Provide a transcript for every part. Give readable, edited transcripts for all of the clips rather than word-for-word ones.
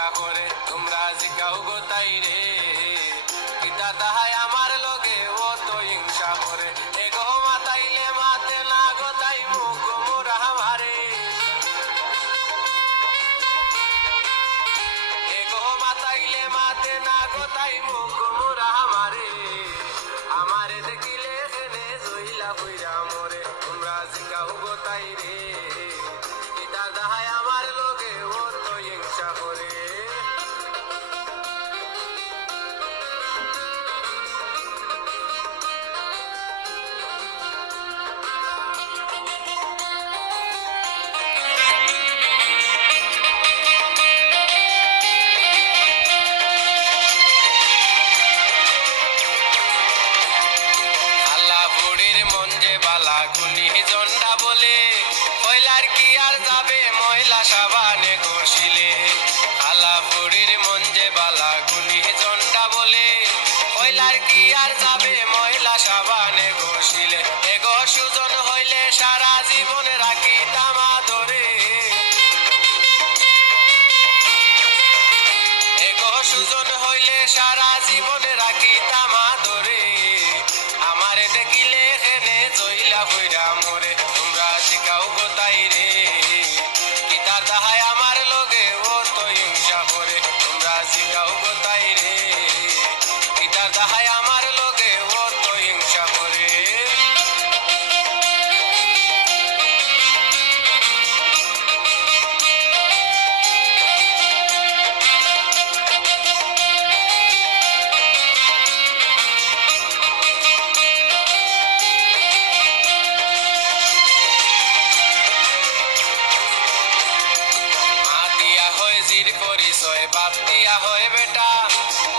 হিংসা করে তোমরা জিগাও গো তাই রে কিতা তাহাই আমার লগে ও তো হিংসা করে এগো মাতাইলে মাতে না গো তাই মুখ মোরা আমারে এগো মাতাইলে মাতে না গো তাই মুখ মোরা আমারে আমারে দেখিলে এনে জইলা বইরা মরে তোমরা জিগাও গো তাই রে কিতা তাহাই আমার লগে ও তো হিংসা করে জন্ডা বলে ময়লার কি আর যাবে ময়লা সাবানে ঘষিলে আলা ফুড়ির মন যে বালা গুনি জন্ডা বলে ময়লার কি আর যাবে ময়লা সাবানে ঘষিলে এগো সুজন হইলে সারা জীবন রাখি তামা ধরে এগো সুজন হইলে সারা জীবন রাখি তামা ধরে আমারে দেখিলে এনে জইলা বইরা মরে তোমরা শিখাও গো তাই রে কিতা তাহাই আমার লগে ও তো হিংসা করে তোমরা শিখাও গো তাই রে কিতা তাহাই আমার লগে ও তো হিংসা করে পরিচয় বাপ দিয়া হয় বেটা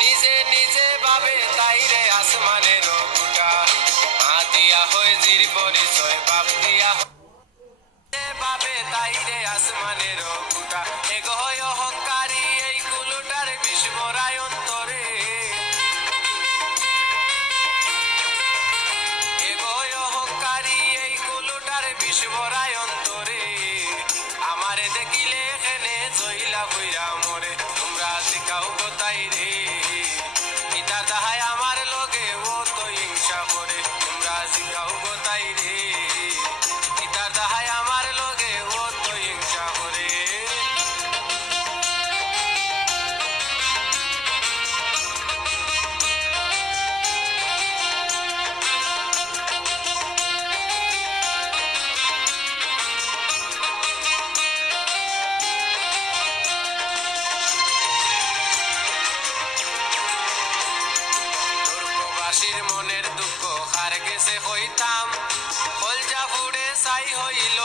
নিজে নিজে ভাবে তাই রে আসমানের গোটা মা দিয়া হয় জির পরিচয় বাপ দিয়া ভাবে তাই রে আসমানের গোটা এগো হয় অহংকারী এই কুলুটার বিষ ভরায় অন্তরে এগো হয় অহংকারী এই কুলুটার বিষ ভরায় অন্তরে আমারে দেখিলে এনে জইলা বইরা মরে তোমরা শিখাও গো তাই রে কিতা তাহাই আমার লগে ও তো হিংসা করে তোমরা শিখাও গো তাই রে কিতা তাহাই আমার লগে ও তো হিংসা করে মনের দুঃখ হার গেছে হইতাম কলজা ফুড়ে চাই হইল